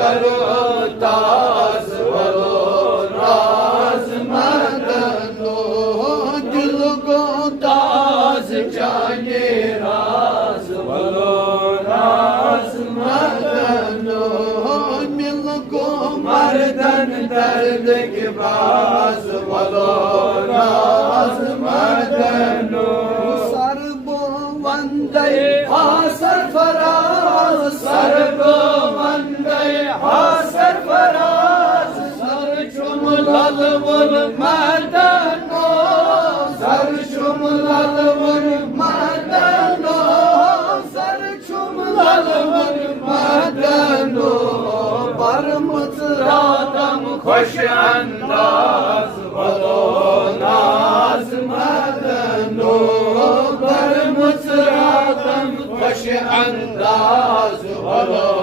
करो ताज वलो राज मदनो दिल को ताज चाहिए राज वलो राज मदनो मिल को मर्दन दर्द के बाज वलो राज मदनो सरबो वंदे सरफराज सरबो वंदे सरफराज सर चुम ललवर मदनो सर चुम ललवर मदनो सर चुम ललवर मदनो परमत रातम खुश अंदाज वलो नाज मदनो परमत रातम खुश अंदाज वलो